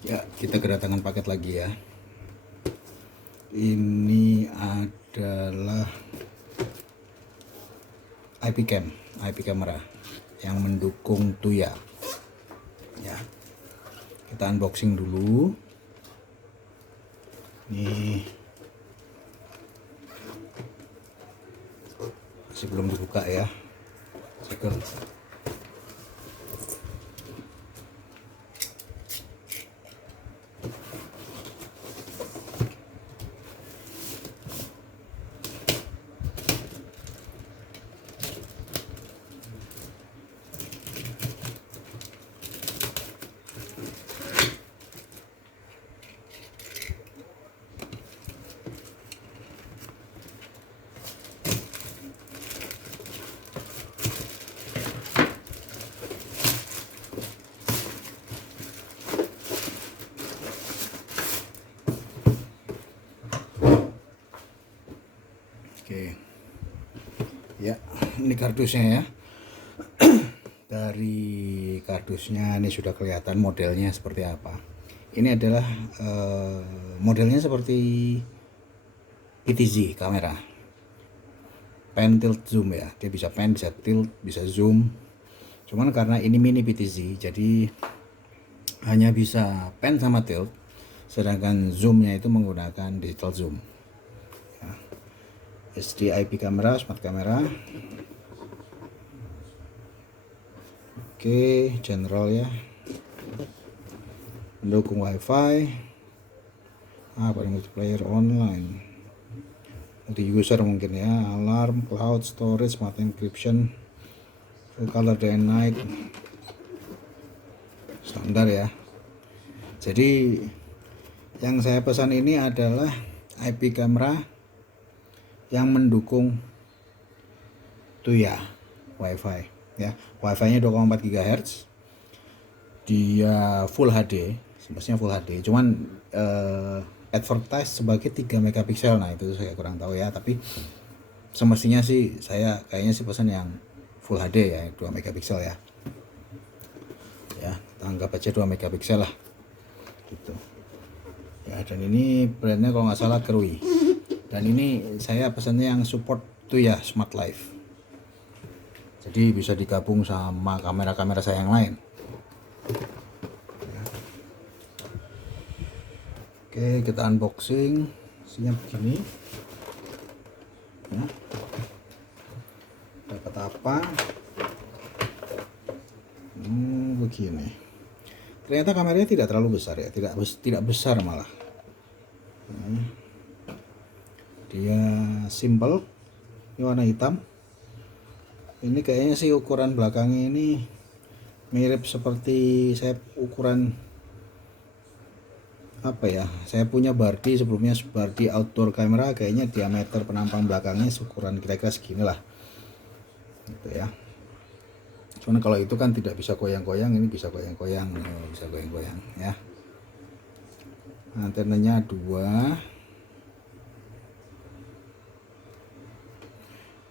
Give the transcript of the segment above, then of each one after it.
Ya, kita kedatangan paket lagi ya. Ini adalah IP camera yang mendukung Tuya. Ya, kita unboxing dulu. Nih, masih belum dibuka ya. Segel. Oke. Ya, ini kardusnya ya. Dari kardusnya ini sudah kelihatan modelnya seperti apa. Ini adalah modelnya seperti PTZ kamera. Pan tilt zoom ya. Dia bisa pan, bisa tilt, bisa zoom. Cuman karena ini mini PTZ, jadi hanya bisa pan sama tilt. Sedangkan zoomnya itu menggunakan digital zoom. HD IP kamera, smart kamera. Oke, general ya. Mendukung wifi. Pada multiplayer online. Multi user mungkin ya, alarm, cloud storage, smart encryption, full color day and night. Standar ya. Jadi yang saya pesan ini adalah IP kamera yang mendukung Tuya wifi ya. Wifi-nya 2,4 GHz. Dia full HD, semestinya full HD. Cuman advertise sebagai 3 megapiksel. Nah, itu saya kurang tahu ya, tapi semestinya sih saya kayaknya sih pesan yang full HD ya, 2 megapiksel ya. Ya, anggap aja 2 megapiksel lah. Gitu. Ya, dan ini brandnya kalau nggak salah Kerui. Dan ini saya pesannya yang support Tuya Smart Life. Jadi bisa digabung sama kamera-kamera saya yang lain. Oke, kita unboxing. Isinya begini. Ya. Dapat apa? Begini. Ternyata kameranya tidak terlalu besar ya, tidak besar malah. Dia simple. Ini warna hitam. Ini kayaknya sih ukuran belakangnya ini mirip seperti saya ukuran apa ya, saya punya Bardi sebelumnya, Bardi outdoor camera, kayaknya diameter penampang belakangnya ukuran kira-kira segini lah gitu ya. Cuman kalau itu kan tidak bisa goyang-goyang, ini bisa goyang-goyang, bisa goyang-goyang ya. Antenanya 2,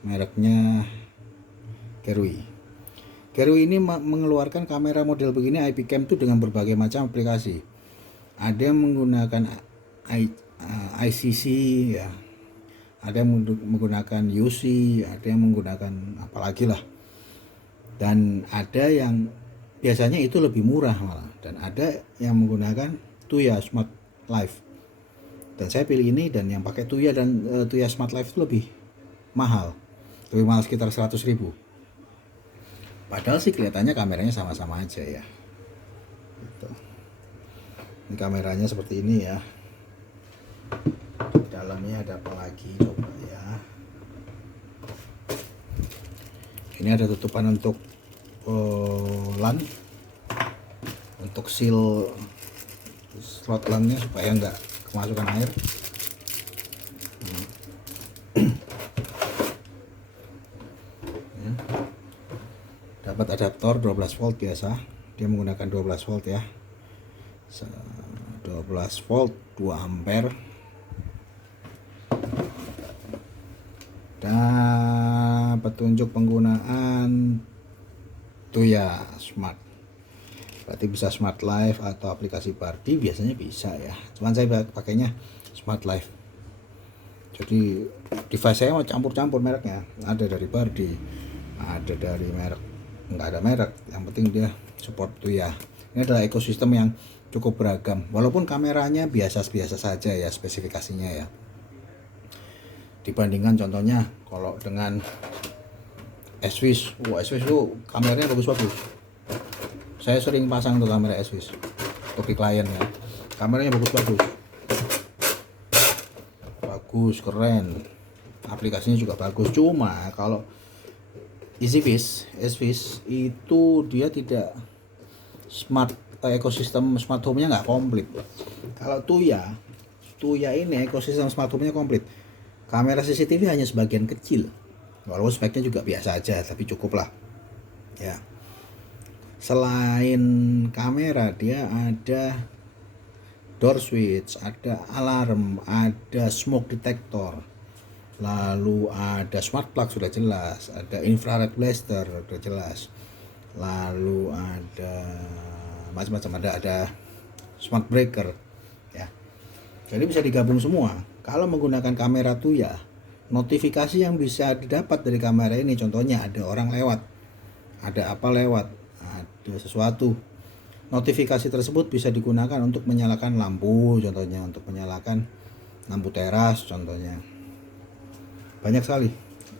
mereknya Kerui. Kerui ini mengeluarkan kamera model begini IP cam itu dengan berbagai macam aplikasi. Ada yang menggunakan ICC ya, ada yang menggunakan UC, ada yang menggunakan apalagi lah, dan ada yang biasanya itu lebih murah malah, dan ada yang menggunakan Tuya Smart Life. Dan saya pilih ini, dan yang pakai Tuya dan Tuya Smart Life itu lebih mahal sekitar 100.000. Padahal sih kelihatannya kameranya sama-sama aja ya. Gitu. Ini kameranya seperti ini ya. Dalamnya ada apa lagi coba ya. Ini ada tutupan untuk LAN, untuk seal slot LAN-nya supaya nggak kemasukan air. Dapat adaptor 12 volt biasa. Dia menggunakan 12 volt ya. 12 volt 2 ampere. Dan petunjuk penggunaan Tuya Smart. Berarti bisa Smart Life atau aplikasi Bardi biasanya bisa ya. Cuman saya pakainya Smart Life. Jadi device saya mau campur-campur mereknya. Ada dari Bardi, ada dari merek, nggak ada merek. Yang penting dia support tuh ya. Ini adalah ekosistem yang cukup beragam. Walaupun kameranya biasa-biasa saja ya spesifikasinya ya. Dibandingkan contohnya kalau dengan Swiss, Swiss itu kameranya bagus-bagus. Saya sering pasang tuh kamera Swiss untuk di klien ya. Kameranya bagus-bagus, bagus, keren. Aplikasinya juga bagus. Cuma kalau Swiss itu dia tidak smart, ekosistem smart home-nya nggak komplit. Kalau Tuya ini ekosistem smart home-nya komplit. Kamera CCTV hanya sebagian kecil. Walaupun speknya juga biasa aja, tapi cukup lah. Ya. Selain kamera, dia ada door switch, ada alarm, ada smoke detector. Lalu ada smart plug sudah jelas, ada infrared blaster sudah jelas. Lalu ada macam-macam, ada smart breaker ya. Jadi bisa digabung semua. Kalau menggunakan kamera Tuya, notifikasi yang bisa didapat dari kamera ini, contohnya ada orang lewat, ada apa lewat, ada sesuatu, notifikasi tersebut bisa digunakan untuk menyalakan lampu, contohnya untuk menyalakan lampu teras, contohnya. Banyak sekali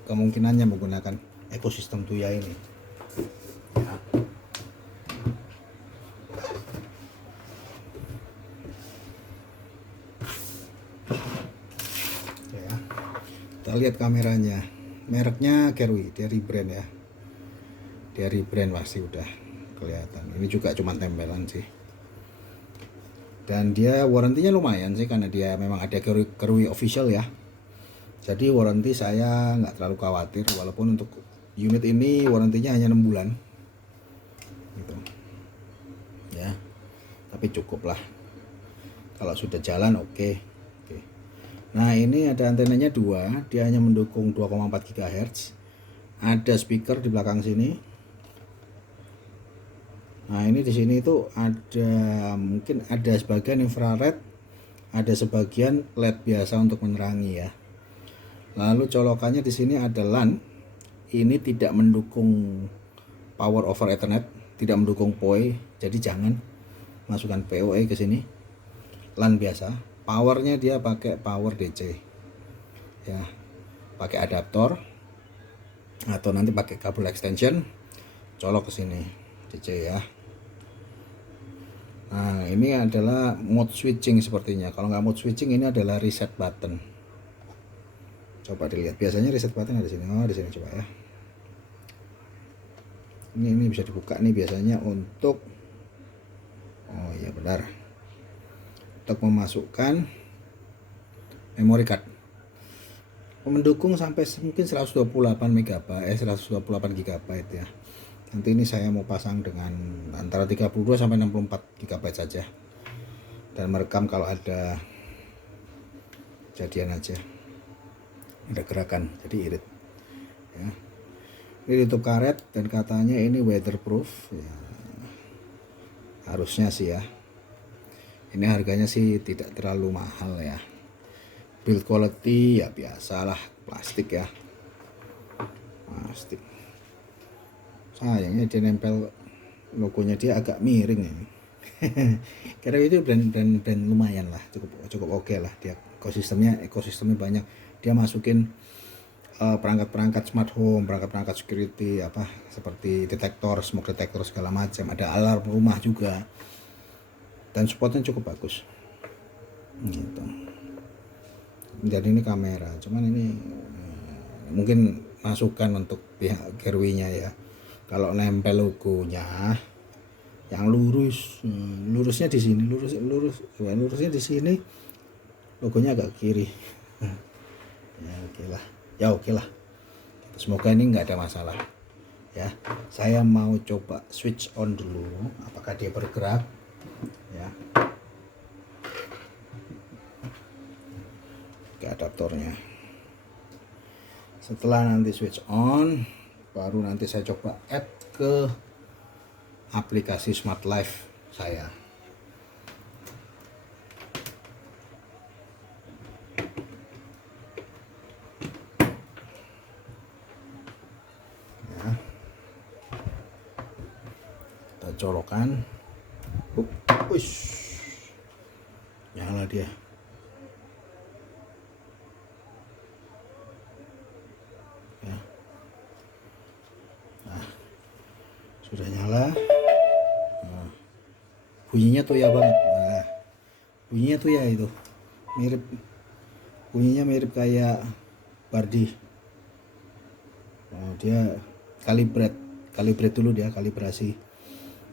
kemungkinannya menggunakan ekosistem Tuya ini ya. Kita lihat kameranya, mereknya Kerui, dari brand ya, dari brand pasti udah kelihatan. Ini juga cuma tempelan sih, dan dia warrantinya lumayan sih karena dia memang ada Kerui official ya. Jadi warranty saya nggak terlalu khawatir, walaupun untuk unit ini warrantinya hanya 6 bulan gitu ya, tapi cukup lah kalau sudah jalan. Oke. Nah ini ada antenanya 2, dia hanya mendukung 2,4 GHz. Ada speaker di belakang sini. Nah ini di sini itu ada, mungkin ada sebagian infrared, ada sebagian LED biasa untuk menerangi ya. Lalu colokannya di sini ada LAN. Ini tidak mendukung power over Ethernet, tidak mendukung PoE, jadi jangan masukkan PoE ke sini. LAN biasa. Powernya dia pakai power DC ya, pakai adaptor atau nanti pakai kabel extension, colok ke sini DC ya. Nah ini adalah mode switching sepertinya. Kalau nggak mode switching, ini adalah reset button. Coba dilihat, biasanya reset button ada di sini. Oh di sini coba ya. Ini bisa dibuka nih biasanya untuk, oh iya benar, untuk memasukkan memory card. Mendukung sampai mungkin 128 MB, 128 GB ya. Nanti ini saya mau pasang dengan antara 32 sampai 64 GB saja. Dan merekam kalau ada kejadian aja, ada gerakan, jadi irit ya. Ini ditutup karet dan katanya ini weatherproof ya. Harusnya sih ya. Ini harganya sih tidak terlalu mahal ya. Build quality ya biasalah, plastik ya, plastik. Sayangnya dia nempel logonya, dia agak miring ya. Karena itu brand lumayan lah, cukup oke lah. Dia ekosistemnya banyak. Dia masukin perangkat-perangkat smart home, perangkat-perangkat security apa seperti detektor, smoke detector segala macam. Ada alarm rumah juga, dan supportnya cukup bagus gitu. Jadi ini kamera, cuman ini mungkin masukan untuk pihak Kerui-nya ya. Kalau nempel logonya yang lurusnya di sini, lurusnya di sini, logonya agak kiri. Ya oke lah. Semoga ini nggak ada masalah ya. Saya mau coba switch on dulu, apakah dia bergerak ya. Ke adaptornya. Setelah nanti switch on, baru nanti saya coba add ke aplikasi Smart Life saya. Ya. Kita colokan. Wush. Nyala dia. Ya. Nah, sudah nyala. Nah, bunyinya tuh ya banget. Nah, bunyinya tuh ya itu mirip, bunyinya mirip kayak Bardi. Oh, dia kalibrate dulu, dia kalibrasi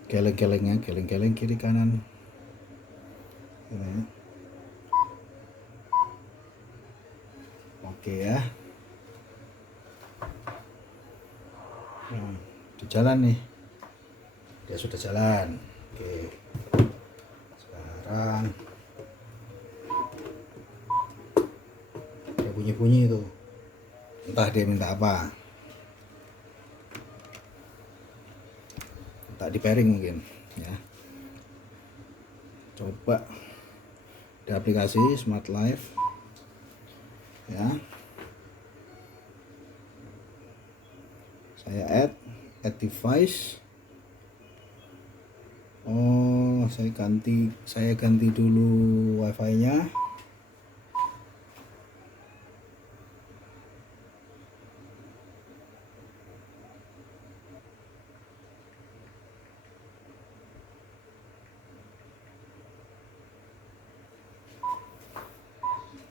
geleng-gelengnya, geleng-geleng kiri kanan. Oke ya. Nah, di jalan nih, dia sudah jalan. Oke, sekarang dia bunyi-bunyi itu, entah dia minta apa, tak di pairing mungkin ya. Coba di aplikasi Smart Life ya, saya add device. Oh, saya ganti dulu wifi nya.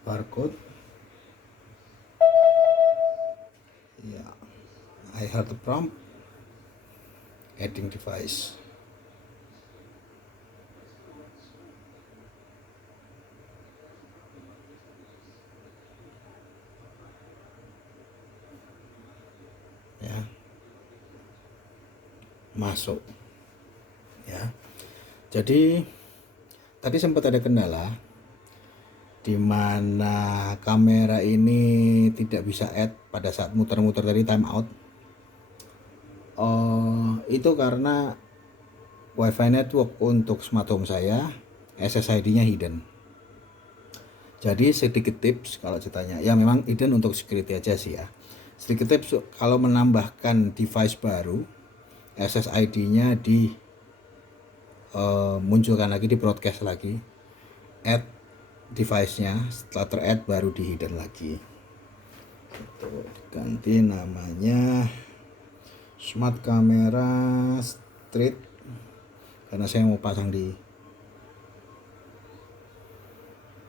Barcode ya, I heard the prompt, adding device. Ya, masuk ya. Jadi tadi sempat ada kendala di mana kamera ini tidak bisa add pada saat muter-muter tadi, time out. Itu karena wifi network untuk smart home saya SSID-nya hidden. Jadi sedikit tips kalau ceritanya, ya memang hidden untuk security aja sih ya. Sedikit tips kalau menambahkan device baru, SSID-nya di munculkan lagi, di broadcast lagi, add device-nya, setelah ter-add baru di hidden lagi. Ganti namanya Smart Camera Street karena saya mau pasang di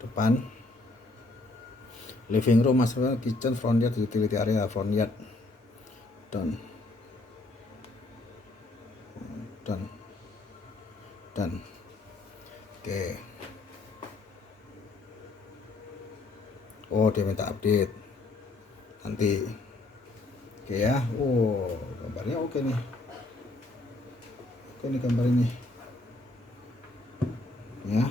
depan. Living room, master, kitchen, front yard, utility area, front yard. Done. Oke. Oh, dia minta update nanti. Oke ya. Oh, gambarnya oke nih. Oke nih gambarnya ya.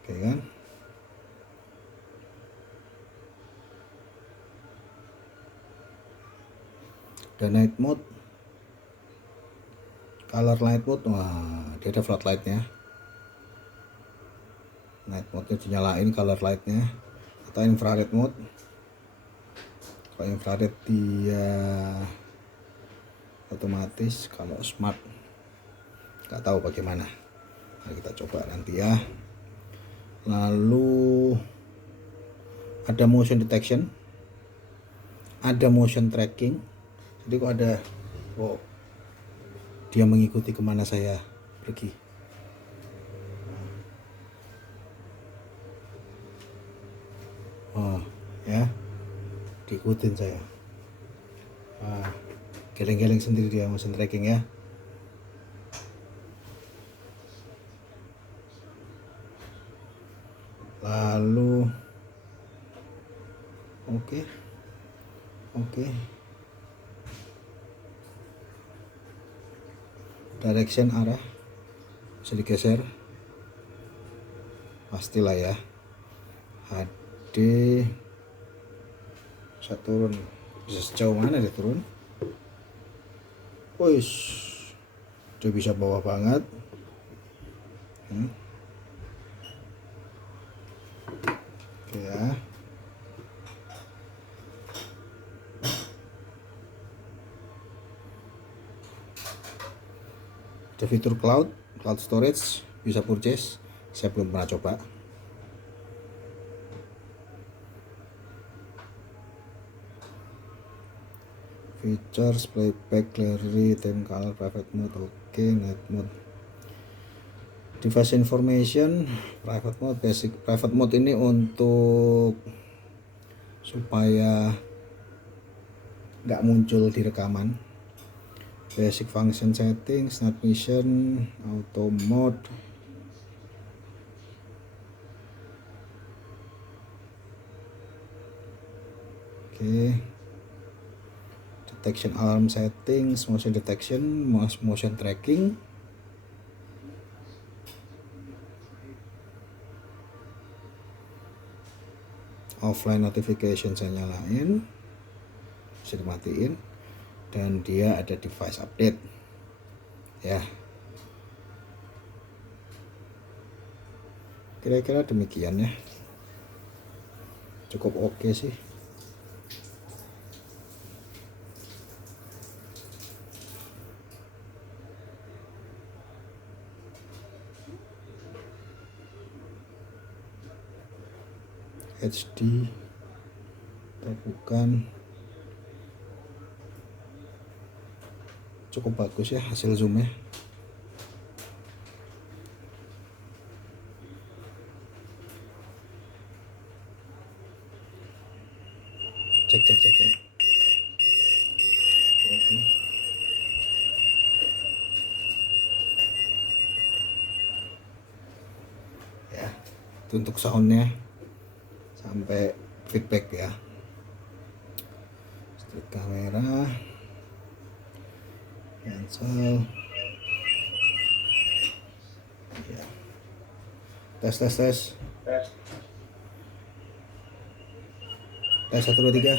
Oke kan. Dan night mode, color light mode, wah dia ada floodlight-nya. Night mode-nya dinyalain color light-nya, atau infrared mode. Kalau infrared dia otomatis, kalau smart nggak tahu bagaimana. Nah, kita coba nanti ya. Lalu ada motion detection, ada motion tracking. Jadi kok ada, oh dia mengikuti kemana saya pergi. Oh ya, diikutin saya. Geleng-geleng sendiri dia motion tracking ya. Lalu oke. Direction, arah bisa digeser, pastilah ya. HD bisa turun, bisa sejauh mana dia turun. Wis, dia bisa bawah banget. Oke ya. Ada fitur cloud storage, bisa purchase. Saya belum pernah coba. Features, playback, gallery, time color, private mode, oke, night mode. Device information, private mode, basic. Private mode ini untuk supaya nggak muncul di rekaman. Basic function settings, night vision, auto mode. Oke. Detection alarm settings, motion detection, motion tracking. Offline notification saya nyalain, bisa dimatiin, dan dia ada device update ya. Kira-kira demikian ya, cukup oke sih. HD atau bukan, cukup bagus ya hasil zoomnya. Cek. Oke. Ya, itu untuk soundnya sampai feedback ya. Strip kamera, cancel ya. Tes 1 2 3.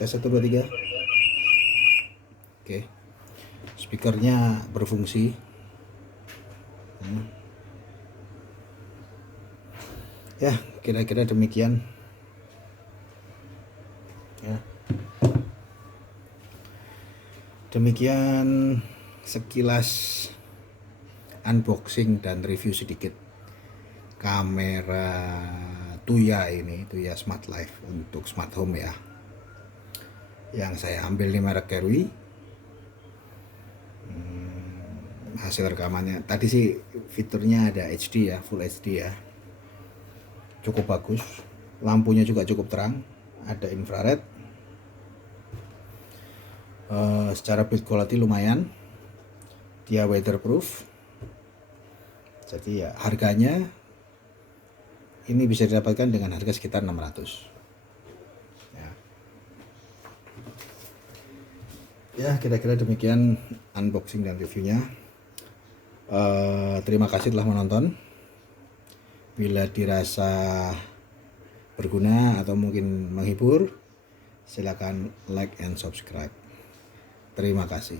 Tes 1 2 3. Oke, speakernya berfungsi. Ya, kira-kira demikian ya. Demikian sekilas unboxing dan review sedikit kamera Tuya ini, Tuya Smart Life untuk smart home ya. Yang saya ambil di merek Kerui. Hasil rekamannya tadi sih fiturnya ada HD ya, Full HD ya, cukup bagus. Lampunya juga cukup terang, ada infrared. Secara build quality lumayan, dia weatherproof. Jadi ya harganya ini bisa didapatkan dengan harga sekitar 600 ya. Ya, kira-kira demikian unboxing dan reviewnya. Terima kasih telah menonton. Bila dirasa berguna atau mungkin menghibur, silakan like and subscribe. Terima kasih.